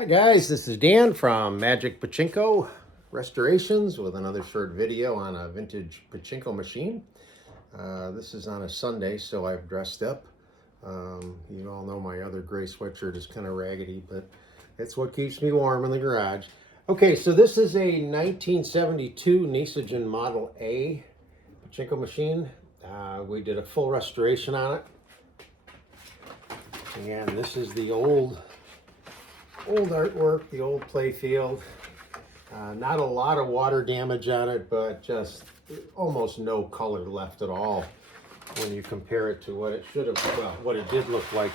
Hi guys, this is Dan from Magic Pachinko Restorations with another short video on a vintage Pachinko machine. This is on a Sunday, so I've dressed up. You all know my other gray sweatshirt is kind of raggedy, but it's what keeps me warm in the garage. Okay, so this is a 1972 Nishijin Model A Pachinko machine. We did a full restoration on it. And this is the old artwork, the old play field. Not a lot of water damage on it, but just almost no color left at all when you compare it to what it should have, well, what it did look like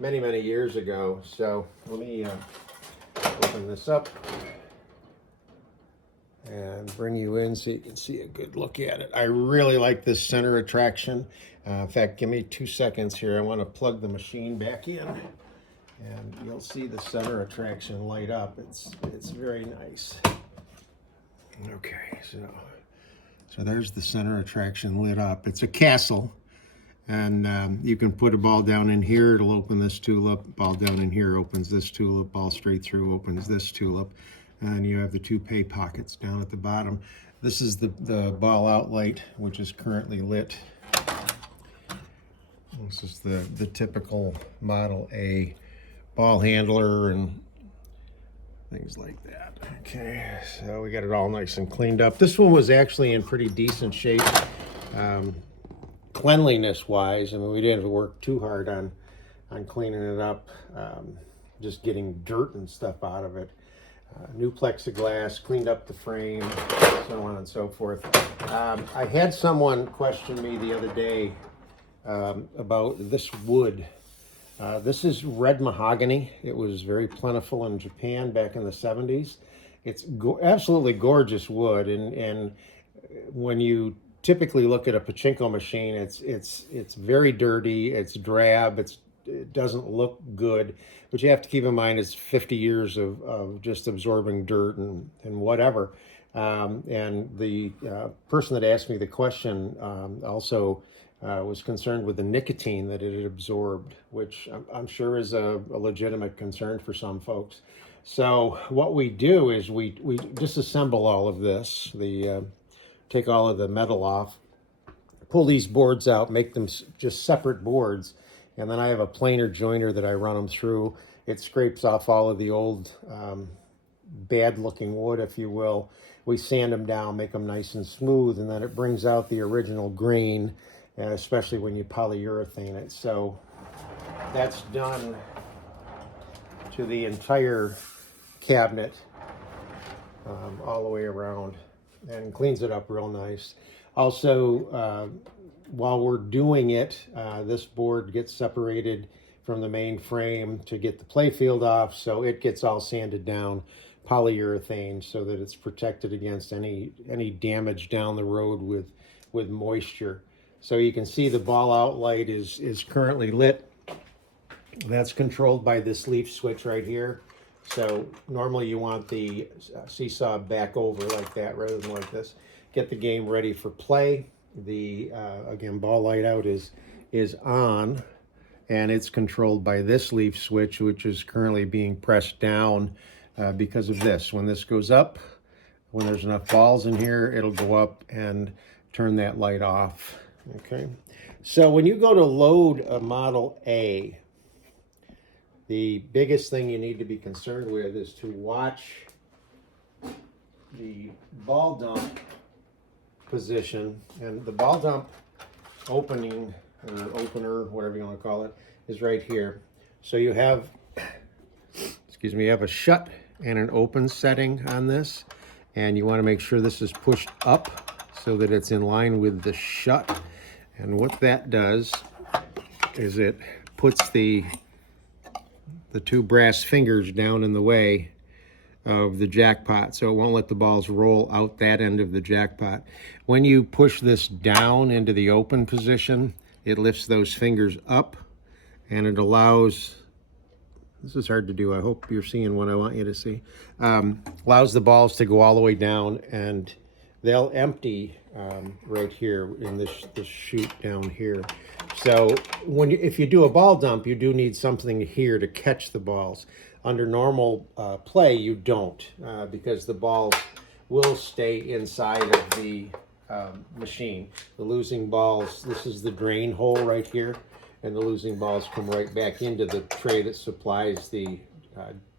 many years ago. So let me open this up and bring you in so you can see a good look at it. I really like this center attraction. In fact, give me 2 seconds here. I want to plug the machine back in. And you'll see the center attraction light up. It's very nice. Okay, so there's the center attraction lit up. It's a castle, and you can put a ball down in here. It'll open this tulip. Ball down in here opens this tulip. Ball straight through opens this tulip. And you have the two pay pockets down at the bottom. This is the ball out light, which is currently lit. This is the typical Model A ball handler and things like that. Okay, so we got it all nice and cleaned up. This one was actually in pretty decent shape, cleanliness wise. I mean, we didn't work too hard on cleaning it up, just getting dirt and stuff out of it. New plexiglass, cleaned up the frame, so on and so forth. I had someone question me the other day about this wood. This is red mahogany. It was very plentiful in Japan back in the 70s. It's absolutely gorgeous wood, and when you typically look at a Pachinko machine, it's very dirty, it's drab, it doesn't look good, but you have to keep in mind it's 50 years of just absorbing dirt and whatever. And the person that asked me the question also was concerned with the nicotine that it had absorbed, which I'm sure is a legitimate concern for some folks. So what we do is we disassemble all of this, take all of the metal off, pull these boards out, make them just separate boards, and then I have a planer joiner that I run them through. It scrapes off all of the old bad looking wood, if you will. We sand them down, make them nice and smooth, and then it brings out the original grain, especially when you polyurethane it. So that's done to the entire cabinet all the way around and cleans it up real nice. Also, while we're doing it, this board gets separated from the main frame to get the playfield off, so it gets all sanded down, polyurethane, so that it's protected against any damage down the road with moisture. So you can see the ball out light is currently lit. That's controlled by this leaf switch right here. So normally you want the seesaw back over like that rather than like this. Get the game ready for play. The again, ball light out is on, and it's controlled by this leaf switch, which is currently being pressed down because of this. When this goes up, when there's enough balls in here, it'll go up and turn that light off. Okay, so when you go to load a Model A, the biggest thing you need to be concerned with is to watch the ball dump position, and the ball dump opening or opener, whatever you want to call it, is right here. So you have, excuse me, you have a shut and an open setting on this, and you want to make sure this is pushed up so that it's in line with the shut. And what that does is it puts the two brass fingers down in the way of the jackpot, so it won't let the balls roll out that end of the jackpot. When you push this down into the open position, it lifts those fingers up, and it allows, this is hard to do, I hope you're seeing what I want you to see, allows the balls to go all the way down, and they'll empty right here in this chute down here. So if you do a ball dump, you do need something here to catch the balls. Under normal play, you don't, because the balls will stay inside of the machine. The losing balls, this is the drain hole right here, and the losing balls come right back into the tray that supplies the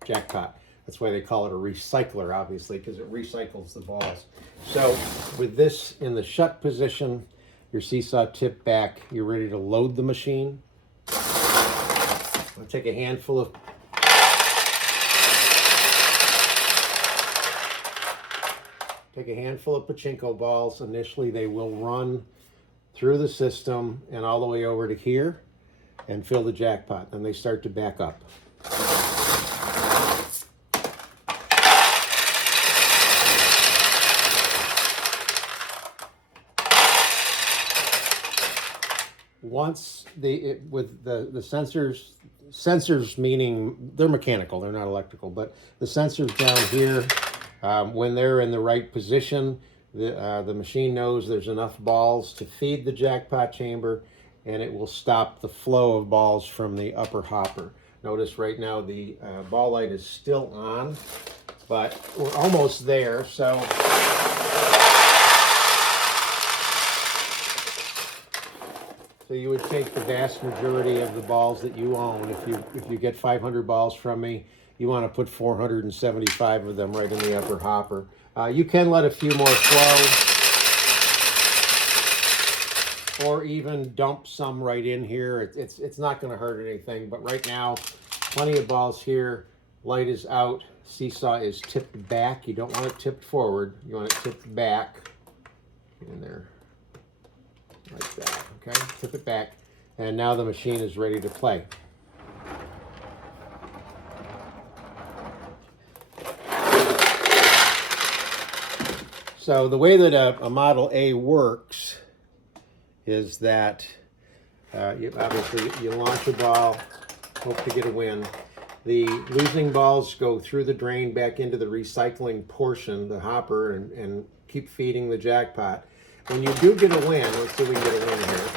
jackpot. That's why they call it a recycler, obviously, because it recycles the balls. So with this in the shut position, your seesaw tipped back, you're ready to load the machine. I'll take a handful of Pachinko balls. Initially, they will run through the system and all the way over to here and fill the jackpot. Then they start to back up. Once with the sensors meaning they're mechanical, they're not electrical, but the sensors down here, when they're in the right position, the machine knows there's enough balls to feed the jackpot chamber, and it will stop the flow of balls from the upper hopper. Notice right now the ball light is still on, but we're almost there. So you would take the vast majority of the balls that you own. If you get 500 balls from me, you want to put 475 of them right in the upper hopper. You can let a few more flow, or even dump some right in here. It's not going to hurt anything. But right now, plenty of balls here. Light is out. Seesaw is tipped back. You don't want it tipped forward. You want it tipped back. Get in there. Like that, okay? Tip it back, and now the machine is ready to play. So the way that a Model A works is that obviously you launch a ball, hope to get a win. The losing balls go through the drain back into the recycling portion, the hopper, and keep feeding the jackpot. When you do get a win, let's see if we can get a win here.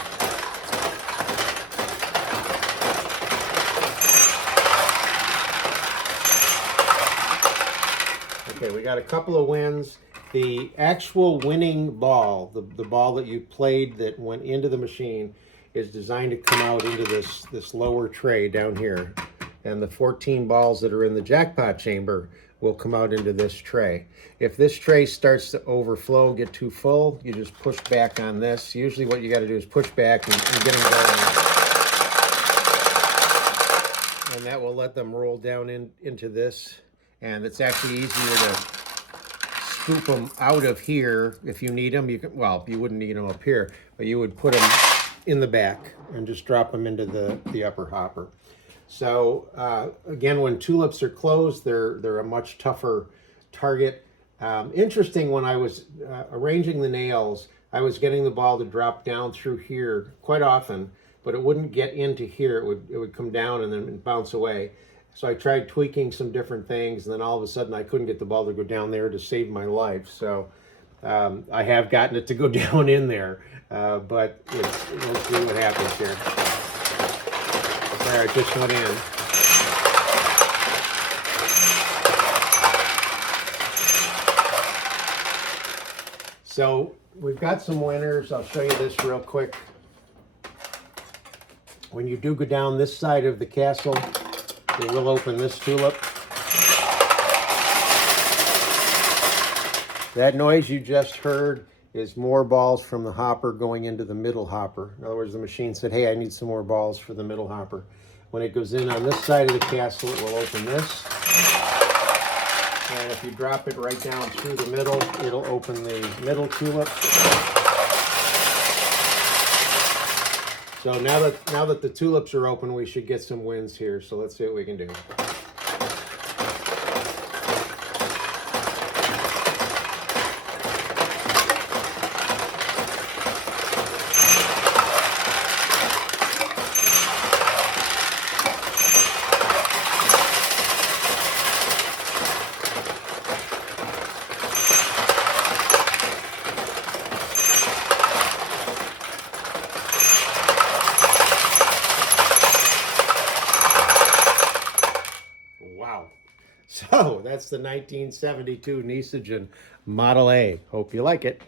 Okay, we got a couple of wins. The actual winning ball, the ball that you played that went into the machine, is designed to come out into this lower tray down here. And the 14 balls that are in the jackpot chamber will come out into this tray. If this tray starts to overflow, get too full, you just push back on this. Usually what you got to do is push back and get them going. And that will let them roll down into this. And it's actually easier to scoop them out of here if you need them. You can, well, you wouldn't need them up here, but you would put them in the back and just drop them into the upper hopper. So again, when tulips are closed, they're a much tougher target. Interesting, when I was arranging the nails, I was getting the ball to drop down through here quite often, but it wouldn't get into here. It would come down and then bounce away. So I tried tweaking some different things, and then all of a sudden I couldn't get the ball to go down there to save my life. So I have gotten it to go down in there, but we'll see what happens here. There, it just went in. So we've got some winners. I'll show you this real quick. When you do go down this side of the castle, it will open this tulip. That noise you just heard is more balls from the hopper going into the middle hopper. In other words, the machine said, hey, I need some more balls for the middle hopper. When it goes in on this side of the castle, it will open this. And if you drop it right down through the middle, it'll open the middle tulip. So now that the tulips are open, we should get some wins here. So let's see what we can do. Wow. So that's the 1972 Nishijin Model A. Hope you like it.